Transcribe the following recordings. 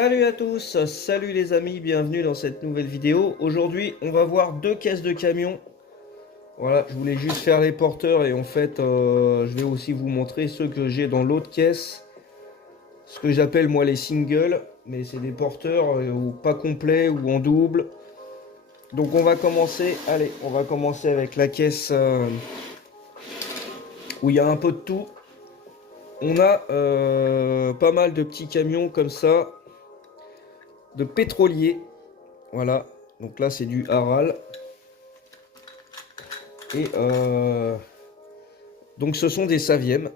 Salut à tous, salut les amis, bienvenue dans cette nouvelle vidéo. Aujourd'hui, on va voir deux caisses de camion. Voilà, je voulais juste faire les porteurs et en fait, je vais aussi vous montrer ceux que j'ai dans l'autre caisse. Ce que j'appelle moi les singles, mais c'est des porteurs ou pas complets ou en double. Donc on va commencer, allez, on va commencer avec la caisse où il y a un peu de tout. On a pas mal de petits camions comme ça, de pétroliers. Voilà, donc là c'est du Aral. Et donc ce sont des Saviem.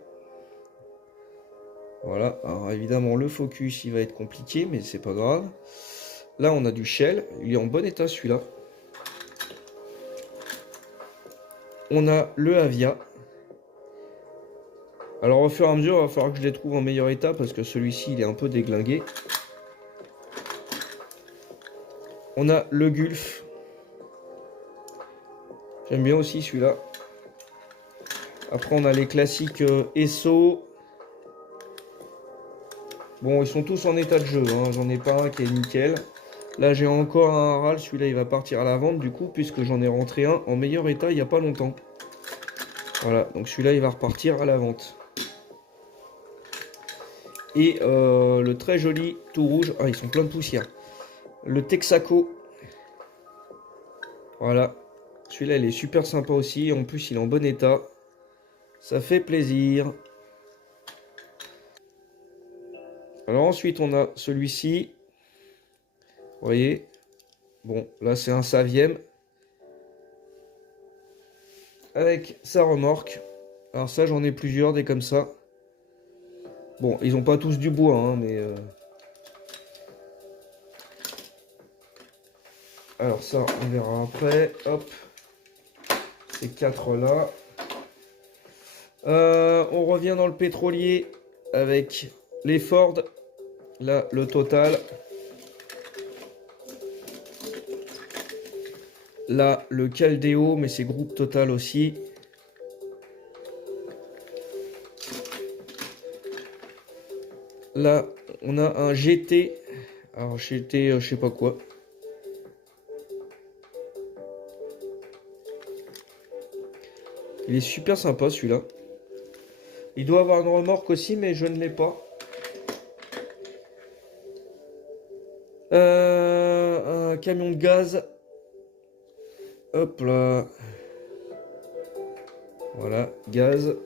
Voilà, alors évidemment le focus il va être compliqué, mais c'est pas grave. Là on a du Shell, il est en bon état celui-là. On a le Avia. Alors au fur et à mesure, il va falloir que je les trouve en meilleur état parce que celui-ci il est un peu déglingué. On a le Gulf. J'aime bien aussi celui-là. Après on a les classiques Esso. Bon, ils sont tous en état de jeu, hein. J'en ai pas un qui est nickel. Là, j'ai encore un Aral. Celui-là, il va partir à la vente, du coup, puisque j'en ai rentré un en meilleur état il n'y a pas longtemps. Voilà, donc celui-là, il va repartir à la vente. Et le très joli tout rouge. Ah, ils sont pleins de poussière. Le Texaco. Voilà. Celui-là, il est super sympa aussi. En plus, il est en bon état. Ça fait plaisir. Alors ensuite, on a celui-ci. Vous voyez. Bon, là, c'est un Saviem. Avec sa remorque. Alors ça, j'en ai plusieurs, des comme ça. Bon, ils ont pas tous du bois, hein, mais... Alors ça, on verra après. Hop. Ces quatre là. On revient dans le pétrolier avec les Ford. Là, le Total. Là, le Caldeo, mais c'est groupe Total aussi. Là, on a un GT. Alors, GT, je sais pas quoi. Il est super sympa, celui-là. Il doit avoir une remorque aussi, mais je ne l'ai pas. Un camion de gaz. Hop là. Voilà, gaz.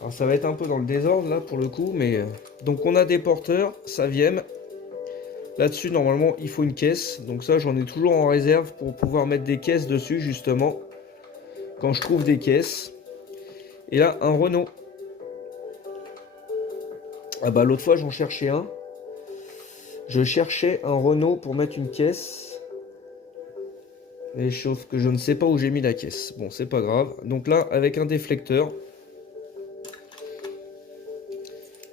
Alors ça va être un peu dans le désordre là pour le coup, mais... Donc on a des porteurs, Saviem. Là-dessus, normalement, il faut une caisse. Donc ça, j'en ai toujours en réserve pour pouvoir mettre des caisses dessus, justement. Quand je trouve des caisses. Et là, un Renault. Ah bah l'autre fois, j'en cherchais un. Je cherchais un Renault pour mettre une caisse. Et sauf que je ne sais pas où j'ai mis la caisse. Bon, c'est pas grave. Donc là, avec un déflecteur.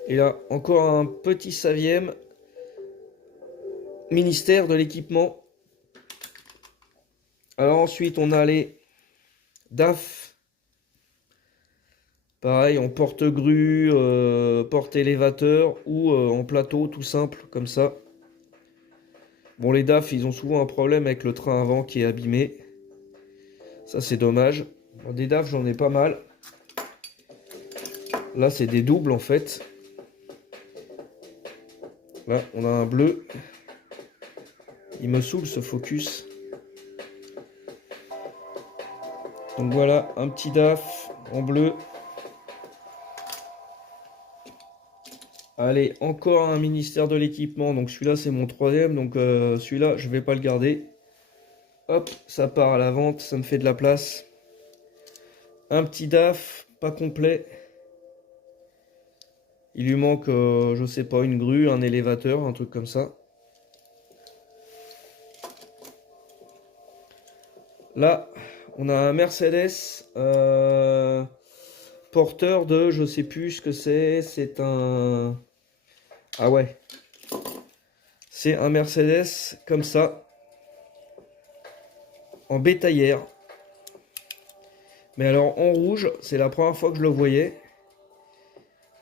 Et là, encore un petit Saviem. Ministère de l'équipement. Alors ensuite, on a les DAF. Pareil, en porte-grue, porte-élévateur ou en plateau, tout simple, comme ça. Bon, les DAF, ils ont souvent un problème avec le train avant qui est abîmé. Ça, c'est dommage. Bon, des DAF, j'en ai pas mal. Là, c'est des doubles, en fait. Là, on a un bleu. Il me saoule, ce focus. Donc voilà, un petit DAF en bleu. Allez, encore un ministère de l'équipement. Donc celui-là, c'est mon troisième. Donc celui-là, je vais pas le garder. Hop, ça part à la vente. Ça me fait de la place. Un petit DAF, pas complet. Il lui manque, je sais pas, une grue, un élévateur, un truc comme ça. Là, on a un Mercedes porteur de, je sais plus ce que c'est. C'est un... Ah ouais. C'est un Mercedes comme ça. En bétaillère. Mais alors en rouge, c'est la première fois que je le voyais.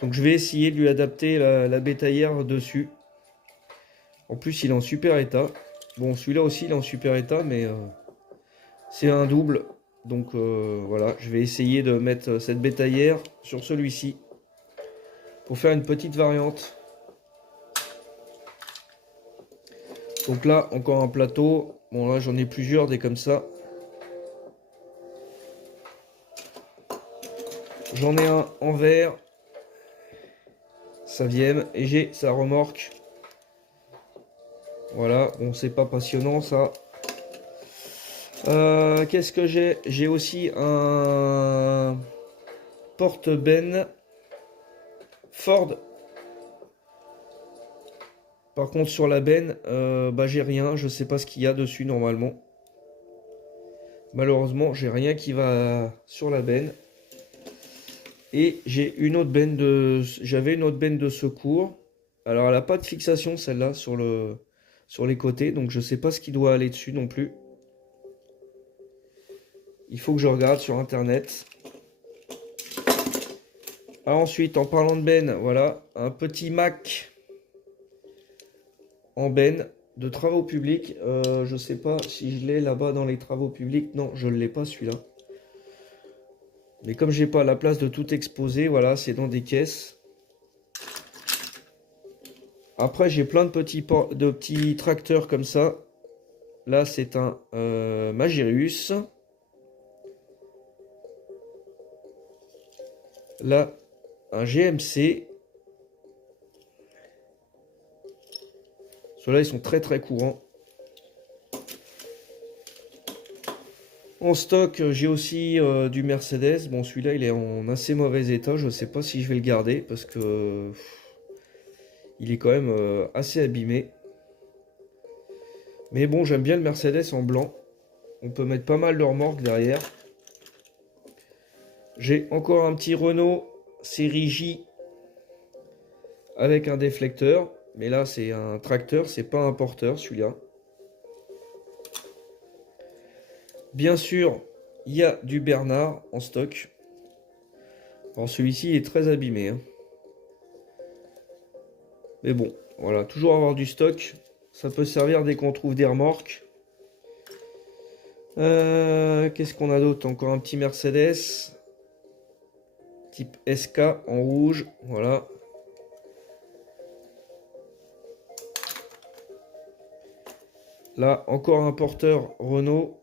Donc je vais essayer de lui adapter la bétaillère dessus. En plus il est en super état. Bon celui-là aussi il est en super état mais c'est un double. Donc voilà, je vais essayer de mettre cette bétaillère sur celui-ci. Pour faire une petite variante. Donc là encore un plateau. Bon là j'en ai plusieurs des comme ça. J'en ai un en verre. Ça vient et j'ai sa remorque. Voilà, bon c'est pas passionnant ça. Qu'est-ce que j'ai? J'ai aussi un porte-benne Ford. Par contre sur la benne, bah j'ai rien, je sais pas ce qu'il y a dessus normalement. Malheureusement, j'ai rien qui va sur la benne. Et j'ai une autre benne de, j'avais une autre benne de secours. Alors elle n'a pas de fixation celle-là sur les côtés, donc je sais pas ce qui doit aller dessus non plus. Il faut que je regarde sur internet. Ah, ensuite, en parlant de benne, voilà, un petit Mac en benne de travaux publics. Je sais pas si je l'ai là-bas dans les travaux publics. Non, je ne l'ai pas celui-là. Mais comme j'ai pas la place de tout exposer, voilà, c'est dans des caisses. Après, j'ai plein de petits tracteurs comme ça. Là, c'est un Magirus. Là, un GMC. Ceux-là, ils sont très très courants. En stock, j'ai aussi du Mercedes. Bon, celui-là, il est en assez mauvais état. Je ne sais pas si je vais le garder parce que il est quand même assez abîmé. Mais bon, j'aime bien le Mercedes en blanc. On peut mettre pas mal de remorques derrière. J'ai encore un petit Renault série J avec un déflecteur. Mais là, c'est un tracteur, c'est pas un porteur celui-là. Bien sûr, il y a du Bernard en stock. Alors celui-ci est très abîmé, hein. Mais bon, voilà, toujours avoir du stock. Ça peut servir dès qu'on trouve des remorques. Qu'est-ce qu'on a d'autre? Encore un petit Mercedes. Type SK en rouge. Voilà. Là, encore un porteur Renault.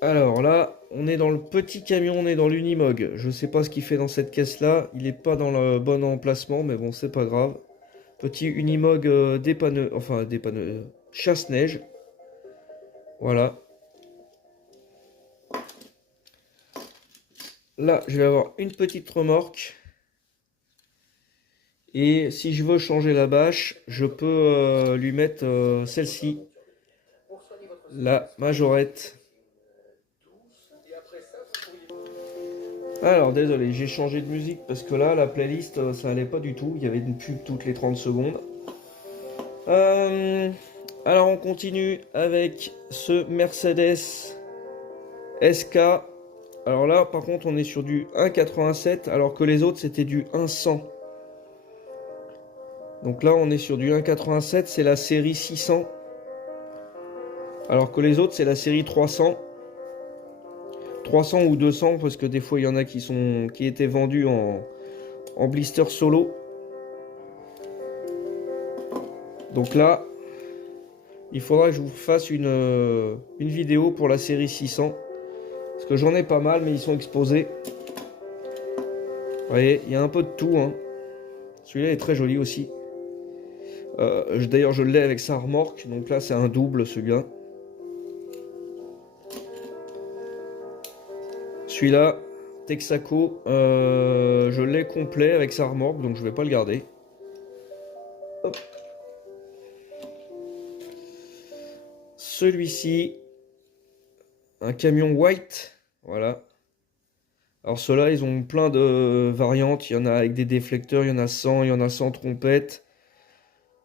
Alors là, on est dans le petit camion, on est dans l'Unimog. Je sais pas ce qu'il fait dans cette caisse-là. Il n'est pas dans le bon emplacement, mais bon, c'est pas grave. Petit Unimog dépanneux, enfin dépanneux, chasse-neige. Voilà. Là, je vais avoir une petite remorque. Et si je veux changer la bâche, je peux lui mettre celle-ci. La majorette. Alors désolé, j'ai changé de musique parce que là, la playlist, ça allait pas du tout. Il y avait une pub toutes les 30 secondes. Alors on continue avec ce Mercedes SK. Alors là, par contre, on est sur du 1,87 alors que les autres, c'était du 1,100. Donc là, on est sur du 1,87, c'est la série 600. Alors que les autres, c'est la série 300. 300 ou 200 parce que des fois, il y en a qui étaient vendus en blister solo. Donc là, il faudra que je vous fasse une vidéo pour la série 600. Parce que j'en ai pas mal, mais ils sont exposés. Vous voyez, il y a un peu de tout, hein. Celui-là est très joli aussi. D'ailleurs, je l'ai avec sa remorque. Donc là, c'est un double, celui-là. Celui-là, Texaco, je l'ai complet avec sa remorque. Donc, je vais pas le garder. Hop. Celui-ci, un camion white. Voilà. Alors ceux-là, ils ont plein de variantes. Il y en a avec des déflecteurs, il y en a sans, il y en a sans trompette.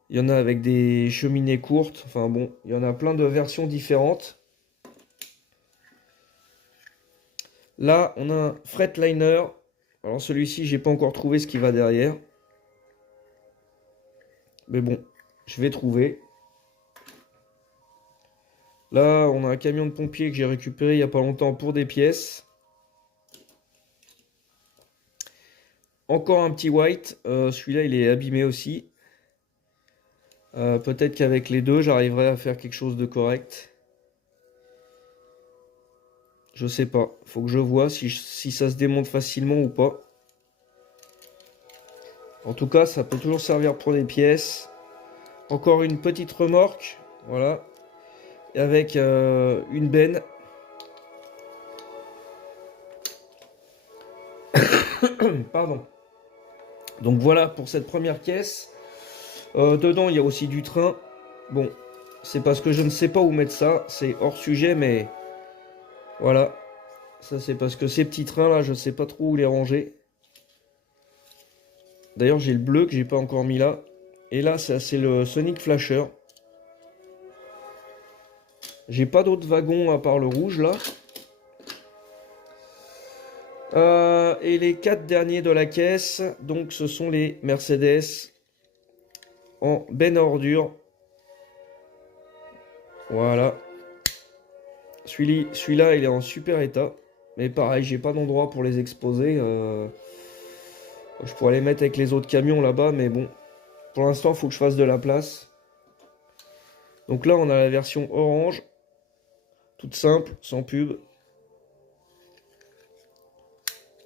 Il y en a avec des cheminées courtes. Enfin bon, il y en a plein de versions différentes. Là, on a un fretliner. Alors celui-ci, j'ai pas encore trouvé ce qui va derrière. Mais bon, je vais trouver. Là, on a un camion de pompiers que j'ai récupéré il n'y a pas longtemps pour des pièces. Encore un petit white. Celui-là, il est abîmé aussi. Peut-être qu'avec les deux, j'arriverai à faire quelque chose de correct. Je sais pas. Faut que je vois si ça se démonte facilement ou pas. En tout cas, ça peut toujours servir pour des pièces. Encore une petite remorque. Voilà. Et avec une benne. Pardon. Donc voilà pour cette première caisse. Dedans, il y a aussi du train. Bon, c'est parce que je ne sais pas où mettre ça. C'est hors sujet, mais voilà. Ça, c'est parce que ces petits trains-là, je ne sais pas trop où les ranger. D'ailleurs, j'ai le bleu que j'ai pas encore mis là. Et là, c'est le Sonic Flasher. J'ai pas d'autres wagons à part le rouge, là. Et les 4 derniers de la caisse, donc ce sont les Mercedes en benne à ordures. Voilà. Celui-là, il est en super état. Mais pareil, j'ai pas d'endroit pour les exposer. Je pourrais les mettre avec les autres camions là-bas, mais bon. Pour l'instant, il faut que je fasse de la place. Donc là, on a la version orange. Toute simple, sans pub.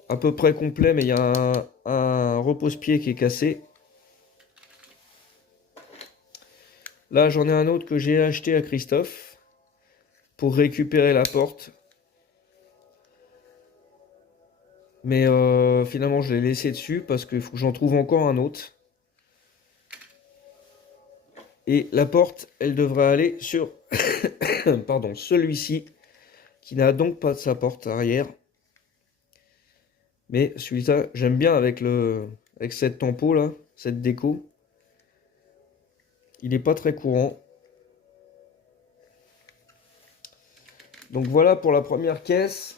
À peu près complet, mais il y a un repose-pied qui est cassé. Là, j'en ai un autre que j'ai acheté à Christophe pour récupérer la porte. Mais finalement, je l'ai laissé dessus parce qu'il faut que j'en trouve encore un autre. Et la porte, elle devrait aller sur pardon, celui-ci, qui n'a donc pas de sa porte arrière. Mais celui-là, j'aime bien avec cette tempo là, cette déco. Il n'est pas très courant. Donc voilà pour la première caisse.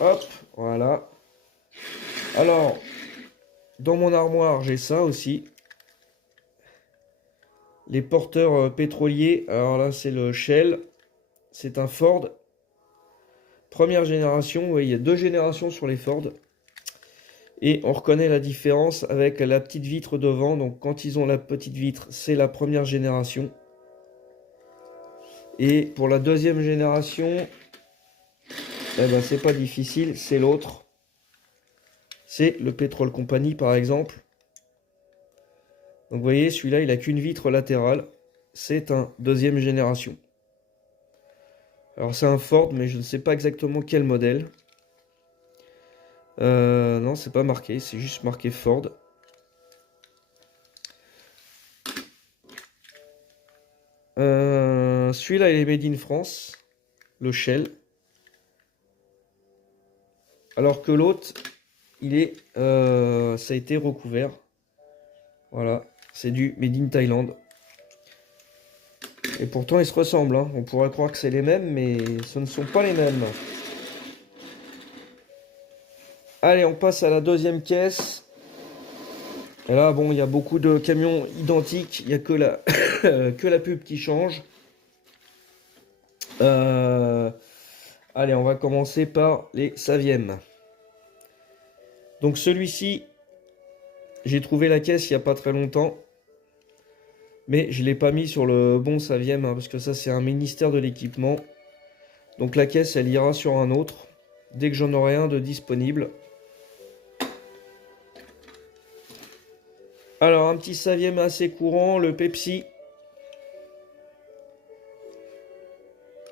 Hop, voilà. Alors, dans mon armoire, j'ai ça aussi. Les porteurs pétroliers. Alors là, c'est le Shell. C'est un Ford. Première génération. Oui, il y a 2 générations sur les Ford. Et on reconnaît la différence avec la petite vitre devant. Donc quand ils ont la petite vitre, c'est la première génération. Et pour la deuxième génération, eh ben, c'est pas difficile, c'est l'autre. C'est le Petrol Company par exemple. Donc vous voyez, celui-là, il n'a qu'une vitre latérale. C'est un deuxième génération. Alors c'est un Ford, mais je ne sais pas exactement quel modèle. Non, c'est pas marqué, c'est juste marqué Ford. Celui-là, il est made in France, le Shell. Alors que l'autre, ça a été recouvert. Voilà, c'est du made in Thaïlande. Et pourtant, ils se ressemblent, hein. On pourrait croire que c'est les mêmes, mais ce ne sont pas les mêmes. Allez, on passe à la deuxième caisse. Et là, bon, il y a beaucoup de camions identiques. Il n'y a que que la pub qui change. Allez, on va commencer par les Saviem. Donc celui-ci, j'ai trouvé la caisse il n'y a pas très longtemps. Mais je ne l'ai pas mis sur le bon Saviem, hein, parce que ça, c'est un ministère de l'équipement. Donc la caisse, elle ira sur un autre, dès que j'en aurai un de disponible. Alors, un petit Saviem assez courant, le Pepsi.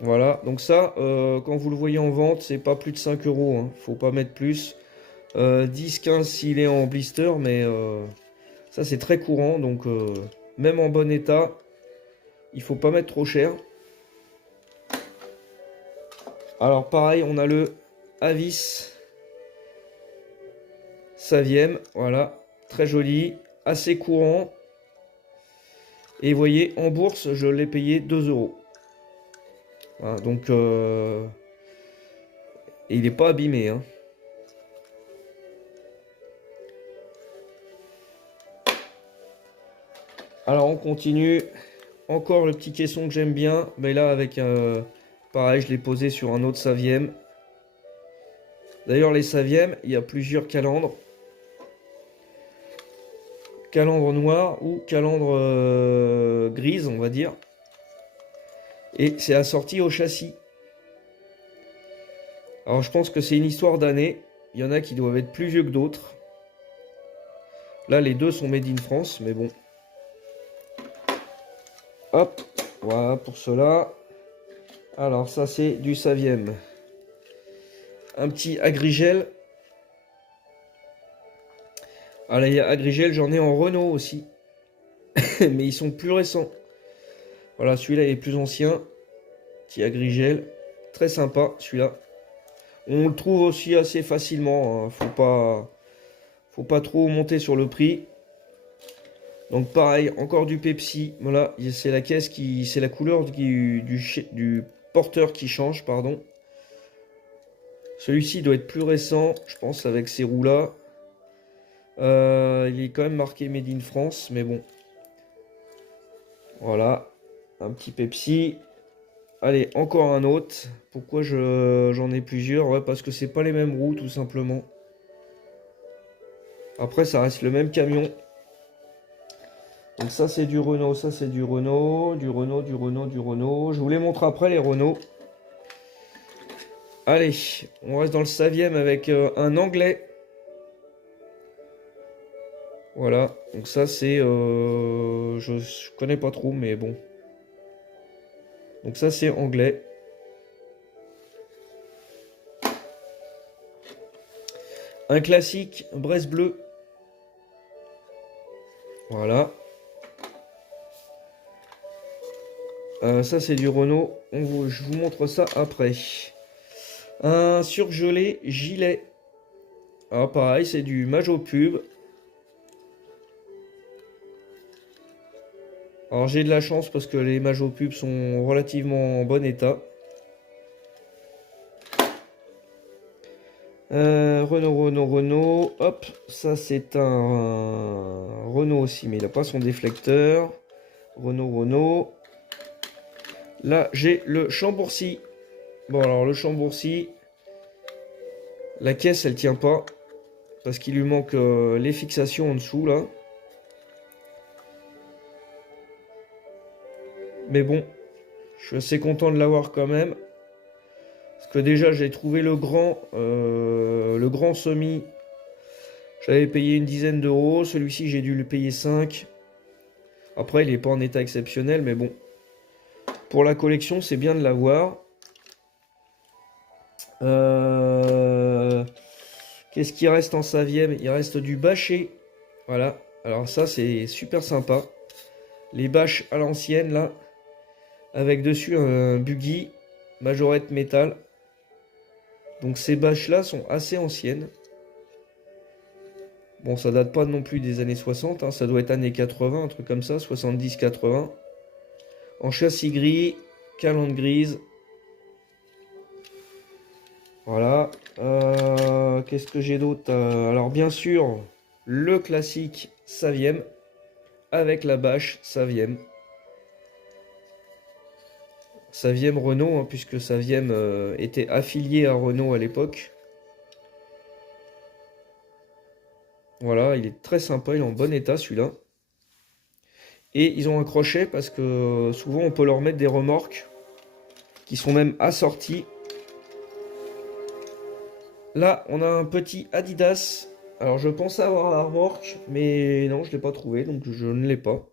Voilà, donc ça, quand vous le voyez en vente, c'est pas plus de 5 euros. Hein. Faut pas mettre plus. 10-15 s'il est en blister, mais ça c'est très courant. Donc, même en bon état, il faut pas mettre trop cher. Alors, pareil, on a le Avis Saviem. Voilà, très joli, assez courant. Et vous voyez, en bourse, je l'ai payé 2 euros. Voilà, donc, Et il n'est pas abîmé, hein. Alors on continue. Encore le petit caisson que j'aime bien. Mais là avec pareil, je l'ai posé sur un autre Saviem. D'ailleurs les Saviem, il y a plusieurs calandres. Calandre noir ou calandre grise, on va dire. Et c'est assorti au châssis. Alors je pense que c'est une histoire d'année. Il y en a qui doivent être plus vieux que d'autres. Là les deux sont made in France, mais bon. Hop, voilà pour cela. Alors ça c'est du Saviem. Un petit agrigel. Alors il y a agrigel, j'en ai en Renault aussi. Mais ils sont plus récents. Voilà, celui-là est plus ancien. Petit agrigel. Très sympa celui-là. On le trouve aussi assez facilement, hein. Faut pas trop monter sur le prix. Donc pareil, encore du Pepsi. Voilà, c'est la caisse qui, c'est la couleur du porteur qui change, pardon. Celui-ci doit être plus récent, je pense, avec ces roues-là. Il est quand même marqué Made in France, mais bon. Voilà, un petit Pepsi. Allez, encore un autre. Pourquoi j'en ai plusieurs? Ouais, parce que c'est pas les mêmes roues, tout simplement. Après, ça reste le même camion. Donc ça, c'est du Renault, ça, c'est du Renault, du Renault, du Renault, du Renault. Je vous les montre après, les Renault. Allez, on reste dans le Saviem avec un anglais. Voilà, donc ça, c'est... je connais pas trop, mais bon. Donc ça, c'est anglais. Un classique, Bresse bleu. Voilà. Ça, c'est du Renault. Je vous montre ça après. Un surgelé gilet. Ah, pareil, c'est du Majo Pub. Alors, j'ai de la chance parce que les Majo Pub sont relativement en bon état. Renault. Hop, ça, c'est un Renault aussi, mais il n'a pas son déflecteur. Renault. Là, j'ai le Chambourcy. Bon, alors, le Chambourcy, la caisse, elle tient pas. Parce qu'il lui manque les fixations en dessous, là. Mais bon, je suis assez content de l'avoir quand même. Parce que déjà, j'ai trouvé le grand semi. J'avais payé une dizaine d'euros. Celui-ci, j'ai dû le payer 5. Après, il n'est pas en état exceptionnel, mais bon. Pour la collection, c'est bien de l'avoir. Qu'est-ce qui reste en Saviem? Il reste du bâché. Voilà. Alors ça, c'est super sympa. Les bâches à l'ancienne, là. Avec dessus un buggy majorette métal. Donc ces bâches-là sont assez anciennes. Bon, ça date pas non plus des années 60. Hein. Ça doit être années 80, un truc comme ça. 70-80. En châssis gris. Calandre grise. Voilà. Qu'est-ce que j'ai d'autre? Alors bien sûr, le classique Saviem avec la bâche Saviem. Saviem Renault, hein, puisque Saviem était affilié à Renault à l'époque. Voilà, il est très sympa, il est en bon état celui-là. Et ils ont un crochet parce que souvent on peut leur mettre des remorques qui sont même assorties. Là, on a un petit Adidas. Alors, je pensais avoir la remorque, mais non, je ne l'ai pas trouvé, donc je ne l'ai pas.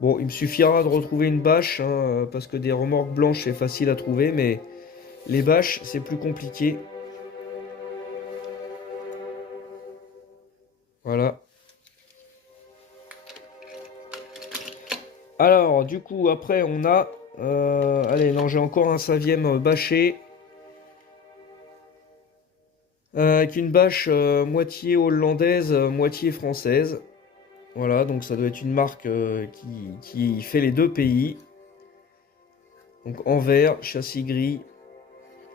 Bon, il me suffira de retrouver une bâche, hein, parce que des remorques blanches, c'est facile à trouver, mais les bâches, c'est plus compliqué. Voilà. Alors, du coup, après, on a... allez, non, j'ai encore un Saviem bâché. Avec une bâche moitié hollandaise, moitié française. Voilà, donc ça doit être une marque qui fait les deux pays. Donc en vert, châssis gris.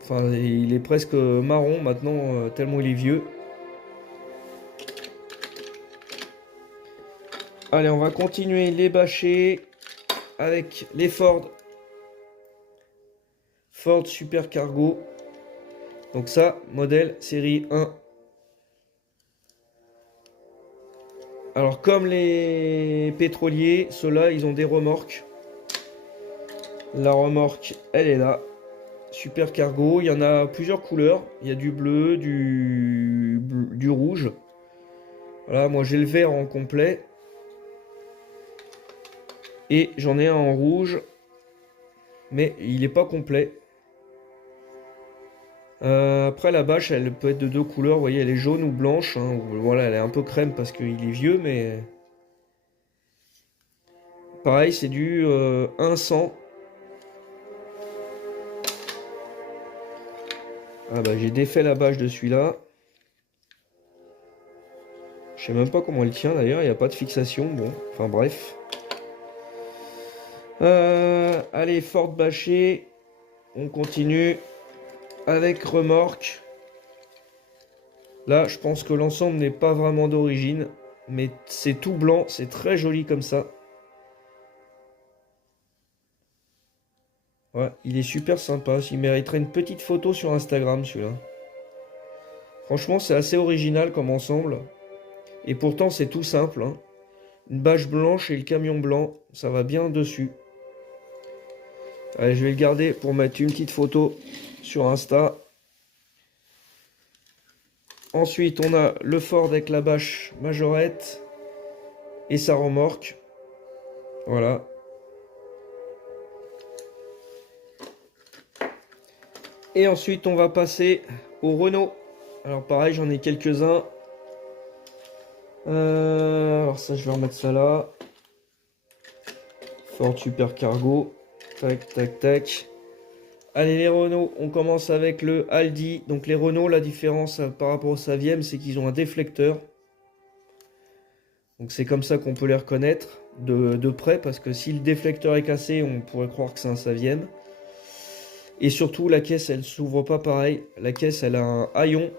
Enfin, il est presque marron maintenant, tellement il est vieux. Allez, on va continuer les bâchés avec les Ford. Ford Super Cargo. Donc ça, modèle série 1. Alors comme les pétroliers, ceux-là, ils ont des remorques. La remorque, elle est là. Super Cargo, il y en a plusieurs couleurs. Il y a du bleu, du rouge. Voilà, moi j'ai le vert en complet. Et j'en ai un en rouge. Mais il n'est pas complet. Après la bâche, elle peut être de deux couleurs. Vous voyez, elle est jaune ou blanche. Hein. Voilà, elle est un peu crème parce qu'il est vieux, mais... Pareil, c'est du 100. Ah bah j'ai défait la bâche de celui-là. Je sais même pas comment il tient d'ailleurs, il n'y a pas de fixation. Bon, enfin bref. Allez, Ford bâché. On continue avec remorque. Là, je pense que l'ensemble n'est pas vraiment d'origine. Mais c'est tout blanc, c'est très joli comme ça. Ouais, il est super sympa. Il mériterait une petite photo sur Instagram celui-là. Franchement, c'est assez original comme ensemble. Et pourtant, c'est tout simple. Hein. Une bâche blanche et le camion blanc, ça va bien dessus. Allez, je vais le garder pour mettre une petite photo sur Insta. Ensuite, on a le Ford avec la bâche majorette et sa remorque. Voilà. Et ensuite, on va passer au Renault. Alors pareil, j'en ai quelques-uns. Alors ça, je vais remettre ça là. Ford Super Cargo. Tac, tac, tac. Allez, les Renault, on commence avec le Aldi. Donc les Renault, la différence par rapport au Saviem, c'est qu'ils ont un déflecteur. Donc c'est comme ça qu'on peut les reconnaître de près, parce que si le déflecteur est cassé, on pourrait croire que c'est un Saviem. Et surtout, la caisse, elle s'ouvre pas pareil. La caisse, elle a un haillon.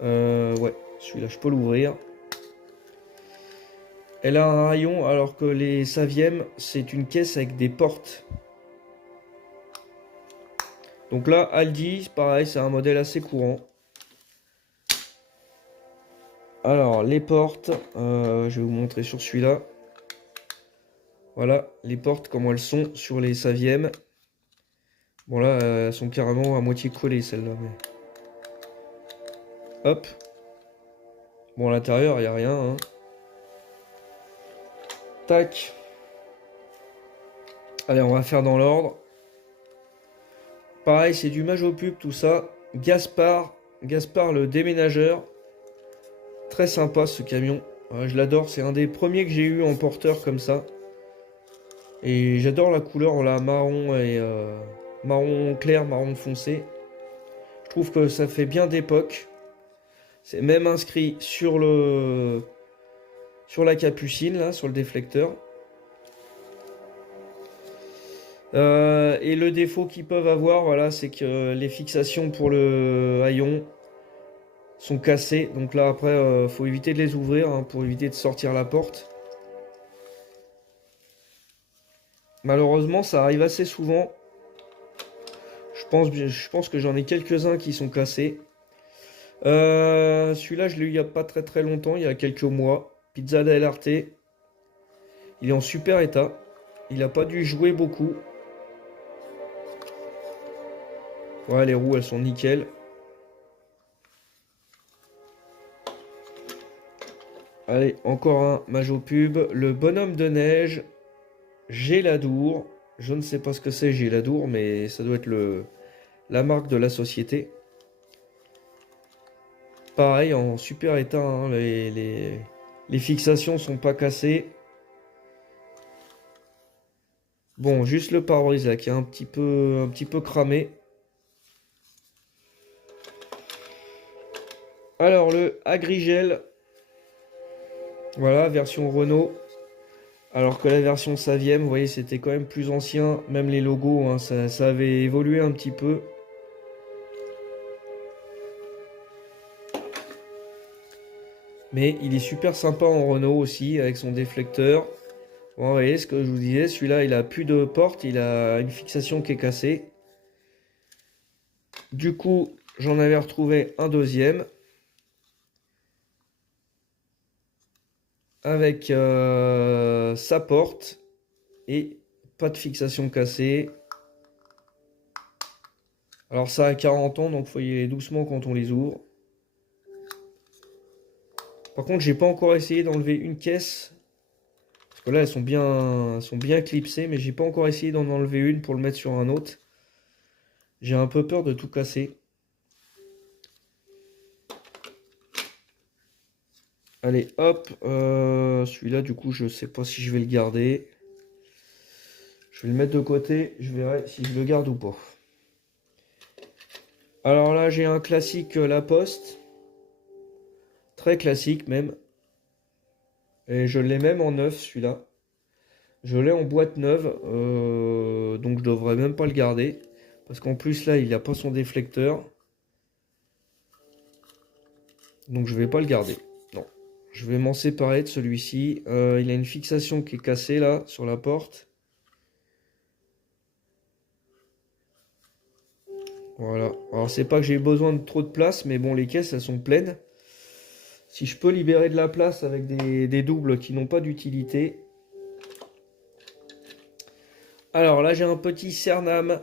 Ouais, celui-là, je peux l'ouvrir. Elle a un haillon, alors que les Saviem, c'est une caisse avec des portes. Donc là, Aldi, pareil, c'est un modèle assez courant. Alors, les portes, je vais vous montrer sur celui-là. Voilà, les portes, comment elles sont sur les Saviem. Bon là, elles sont carrément à moitié collées, celles-là. Mais... Hop. Bon, à l'intérieur, il n'y a rien. Hein. Tac. Allez, on va faire dans l'ordre. Pareil, c'est du Majopub, tout ça. Gaspard le déménageur. Très sympa ce camion. Je l'adore, c'est un des premiers que j'ai eu en porteur comme ça. Et j'adore la couleur, la marron et marron clair, marron foncé. Je trouve que ça fait bien d'époque. C'est même inscrit sur la capucine, là, sur le déflecteur. Et le défaut qu'ils peuvent avoir, voilà, c'est que les fixations pour le haillon sont cassées. Donc là, après, faut éviter de les ouvrir hein, pour éviter de sortir la porte. Malheureusement, ça arrive assez souvent. Je pense que j'en ai quelques-uns qui sont cassés. Celui-là, je l'ai eu il n'y a pas très très longtemps, il y a quelques mois. Pizza del Arte. Il est en super état. Il n'a pas dû jouer beaucoup. Ouais, les roues, elles sont nickel. Allez, encore un Majopub. Le bonhomme de neige. Géladour. Je ne sais pas ce que c'est Géladour, mais ça doit être la marque de la société. Pareil, en super état. Hein, les fixations sont pas cassées. Bon, juste le pare-brise là qui est un petit peu cramé. Alors le Agrigel. Voilà, version Renault. Alors que la version Saviem, vous voyez, c'était quand même plus ancien. Même les logos, hein, ça avait évolué un petit peu. Mais il est super sympa en Renault aussi, avec son déflecteur. Bon, vous voyez ce que je vous disais, celui-là, il a plus de porte, il a une fixation qui est cassée. Du coup, j'en avais retrouvé un deuxième. Avec sa porte et pas de fixation cassée. Alors ça a 40 ans, donc il faut y aller doucement quand on les ouvre. Par contre, j'ai pas encore essayé d'enlever une caisse. Parce que là, elles sont bien clipsées, mais j'ai pas encore essayé d'en enlever une pour le mettre sur un autre. J'ai un peu peur de tout casser. Allez, hop. Celui-là, du coup, je sais pas si je vais le garder. Je vais le mettre de côté. Je verrai si je le garde ou pas. Alors là, j'ai un classique La Poste. Très classique même. Et je l'ai même en neuf, celui-là. Je l'ai en boîte neuve. Donc je devrais même pas le garder. Parce qu'en plus, là, il n'a pas son déflecteur. Donc je vais pas le garder. Non. Je vais m'en séparer de celui-ci. Il a une fixation qui est cassée là, sur la porte. Voilà. Alors c'est pas que j'ai besoin de trop de place, mais bon, les caisses, elles sont pleines. Si je peux libérer de la place avec des doubles qui n'ont pas d'utilité. Alors là, j'ai un petit Cernam.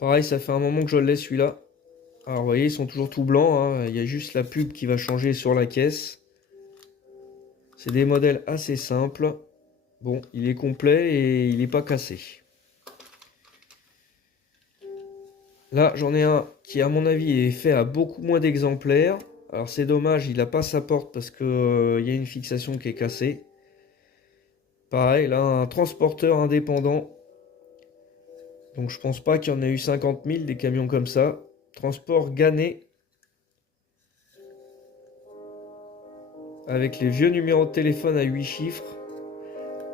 Pareil, ça fait un moment que je l'ai celui-là. Alors vous voyez, ils sont toujours tout blancs, hein. Il y a juste la pub qui va changer sur la caisse. C'est des modèles assez simples. Bon, il est complet et il n'est pas cassé. Là, j'en ai un qui, à mon avis, est fait à beaucoup moins d'exemplaires. Alors c'est dommage, il n'a pas sa porte parce que il y a une fixation qui est cassée. Pareil, là, un transporteur indépendant. Donc je pense pas qu'il y en ait eu 50 000 des camions comme ça. Transport Gannet. Avec les vieux numéros de téléphone à 8 chiffres.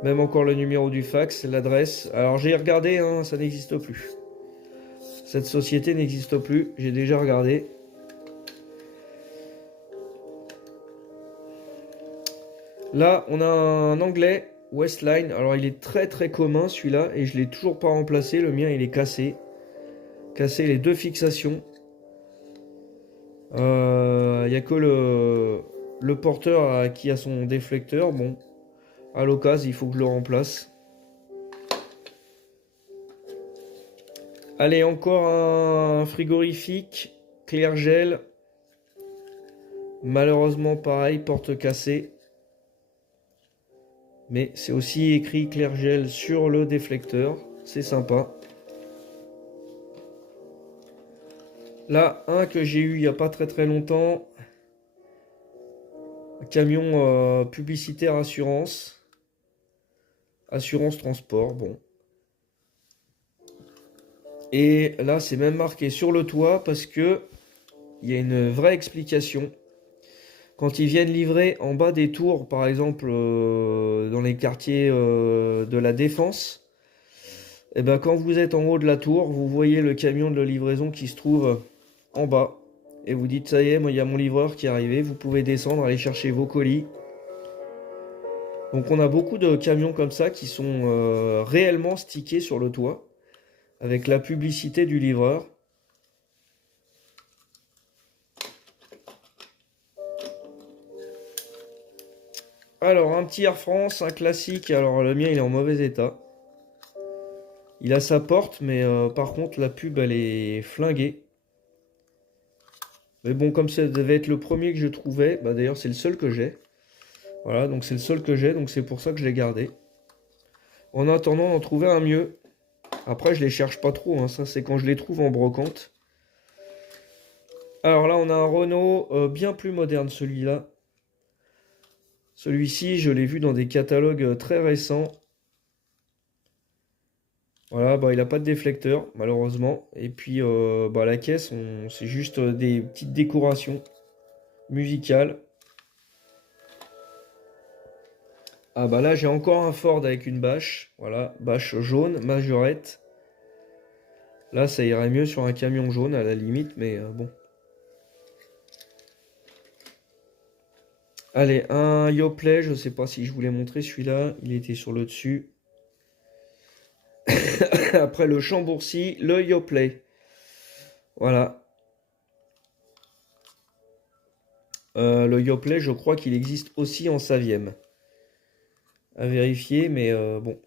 Même encore le numéro du fax, l'adresse. Alors j'ai regardé, hein, ça n'existe plus. Cette société n'existe plus, j'ai déjà regardé. Là, on a un anglais, Westline. Alors il est très très commun celui-là et je l'ai toujours pas remplacé. Le mien il est cassé. Cassé les deux fixations. Il n'y a que le porteur qui a son déflecteur. Bon, à l'occasion, il faut que je le remplace. Allez, encore un frigorifique, Cleargel. Malheureusement, pareil, porte cassée. Mais c'est aussi écrit Cleargel sur le déflecteur. C'est sympa. Là, un que j'ai eu il n'y a pas très très longtemps. Un camion publicitaire assurance. Assurance transport, bon. Et là, c'est même marqué sur le toit parce que il y a une vraie explication. Quand ils viennent livrer en bas des tours, par exemple dans les quartiers de la Défense, et ben quand vous êtes en haut de la tour, vous voyez le camion de la livraison qui se trouve en bas. Et vous dites, ça y est, moi, il y a mon livreur qui est arrivé, vous pouvez descendre, aller chercher vos colis. Donc on a beaucoup de camions comme ça qui sont réellement stickés sur le toit, avec la publicité du livreur. Alors, un petit Air France, un classique. Alors, le mien, il est en mauvais état. Il a sa porte, mais par contre, la pub, elle est flinguée. Mais bon, comme ça devait être le premier que je trouvais, bah d'ailleurs, c'est le seul que j'ai. Voilà, donc c'est le seul que j'ai, donc c'est pour ça que je l'ai gardé. En attendant d'en trouver un mieux. Après, je les cherche pas trop, hein. Ça, c'est quand je les trouve en brocante. Alors là, on a un Renault bien plus moderne, celui-là. Celui-ci, je l'ai vu dans des catalogues très récents. Voilà, bah, il n'a pas de déflecteur, malheureusement. Et puis, bah, la caisse, c'est juste des petites décorations musicales. Ah bah là j'ai encore un Ford avec une bâche. Voilà, bâche jaune, majorette. Là ça irait mieux sur un camion jaune à la limite, mais bon. Allez, un Yoplait, je sais pas si je voulais montrer celui-là, il était sur le dessus. Après le Chambourcy, le Yoplait. Voilà. Le Yoplait, je crois qu'il existe aussi en Savième. À vérifier, mais bon.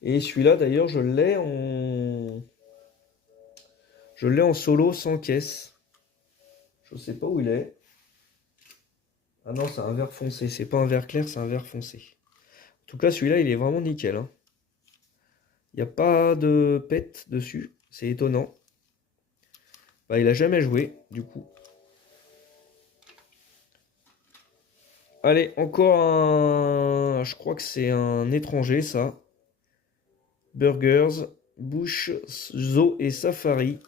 Et celui-là, d'ailleurs, je l'ai en... Je l'ai en solo sans caisse. Je sais pas où il est. Ah non, c'est un vert foncé. C'est pas un vert clair, c'est un vert foncé. En tout cas, celui-là, il est vraiment nickel, hein. Il n'y a pas de pète dessus. C'est étonnant. Bah, il a jamais joué, du coup. Allez, encore un... Je crois que c'est un étranger, ça. Burgers, Bush, Zoo et Safari.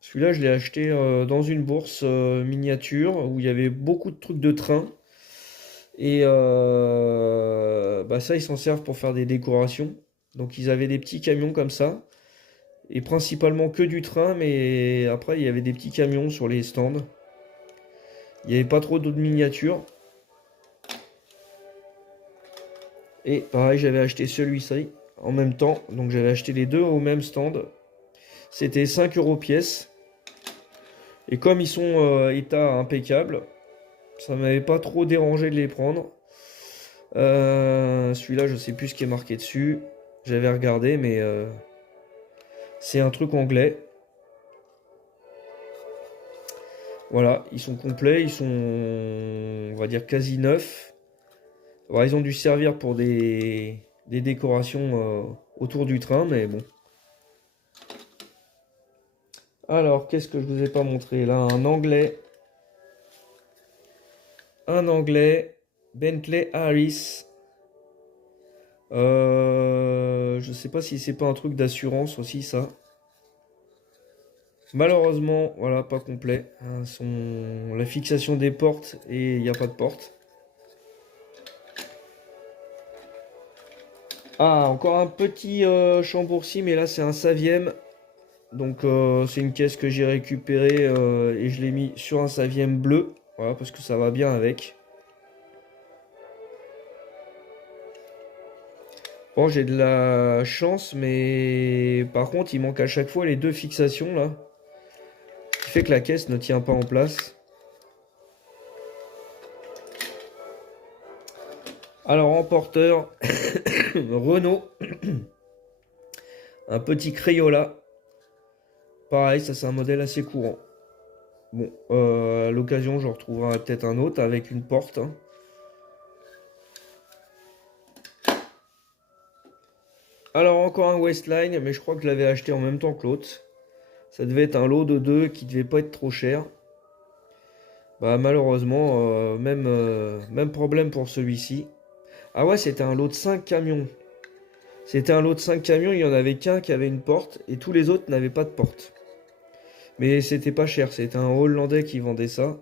Celui-là, je l'ai acheté dans une bourse miniature où il y avait beaucoup de trucs de train. Et bah ça, ils s'en servent pour faire des décorations. Donc, ils avaient des petits camions comme ça. Et principalement que du train, mais après, il y avait des petits camions sur les stands. Il n'y avait pas trop d'autres miniatures. Et pareil, j'avais acheté celui-ci en même temps. Donc, j'avais acheté les deux au même stand. C'était 5 € pièce. Et comme ils sont état impeccable, ça m'avait pas trop dérangé de les prendre. Celui-là, je sais plus ce qui est marqué dessus. J'avais regardé, mais c'est un truc anglais. Voilà, ils sont complets, ils sont, on va dire, quasi neufs. Alors, ils ont dû servir pour des décorations autour du train, mais bon. Alors, qu'est-ce que je vous ai pas montré là? Un anglais. Un anglais. Bentley Harris. Je sais pas si c'est pas un truc d'assurance aussi, ça. Malheureusement, voilà, pas complet. Hein, la fixation des portes et il n'y a pas de porte. Ah, encore un petit Chambourcy, mais là c'est un Savième. Donc c'est une caisse que j'ai récupérée et je l'ai mis sur un Savième bleu. Voilà, parce que ça va bien avec. Bon, j'ai de la chance, mais par contre, il manque à chaque fois les deux fixations là. Ce qui fait que la caisse ne tient pas en place. Alors en porteur, Renault, un petit Crayola. Pareil, ça c'est un modèle assez courant. Bon, à l'occasion, j'en retrouverai peut-être un autre avec une porte, hein. Alors encore un Westline, mais je crois que je l'avais acheté en même temps que l'autre. Ça devait être un lot de 2 qui devait pas être trop cher. Bah malheureusement, même problème pour celui-ci. Ah ouais, c'était un lot de 5 camions. C'était un lot de 5 camions, il n'y en avait qu'un qui avait une porte et tous les autres n'avaient pas de porte. Mais c'était pas cher, c'était un Hollandais qui vendait ça.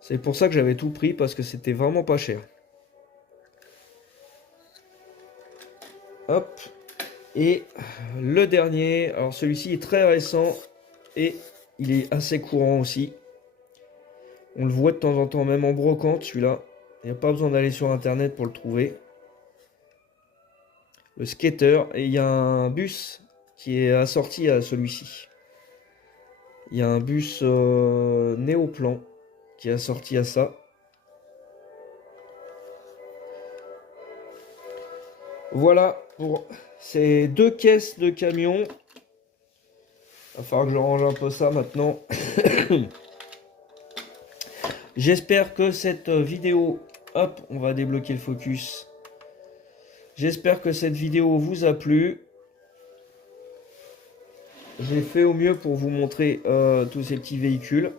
C'est pour ça que j'avais tout pris parce que c'était vraiment pas cher. Hop. Et le dernier, alors celui-ci est très récent et il est assez courant aussi. On le voit de temps en temps même en brocante celui-là. Il n'y a pas besoin d'aller sur internet pour le trouver. Le skater, et il y a un bus qui est assorti à celui-ci. Il y a un bus néoplan qui est assorti à ça. Voilà pour ces 2 caisses de camion. Il va falloir que je range un peu ça maintenant. J'espère que cette vidéo... Hop, on va débloquer le focus. J'espère que cette vidéo vous a plu. J'ai fait au mieux pour vous montrer tous ces petits véhicules.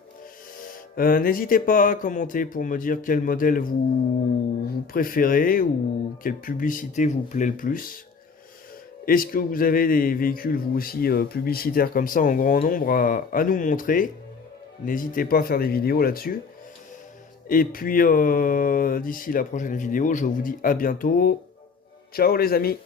N'hésitez pas à commenter pour me dire quel modèle vous préférez ou quelle publicité vous plaît le plus. Est-ce que vous avez des véhicules vous aussi publicitaires comme ça en grand nombre à nous montrer? N'hésitez pas à faire des vidéos là-dessus. Et puis d'ici la prochaine vidéo, je vous dis à bientôt. Ciao les amis!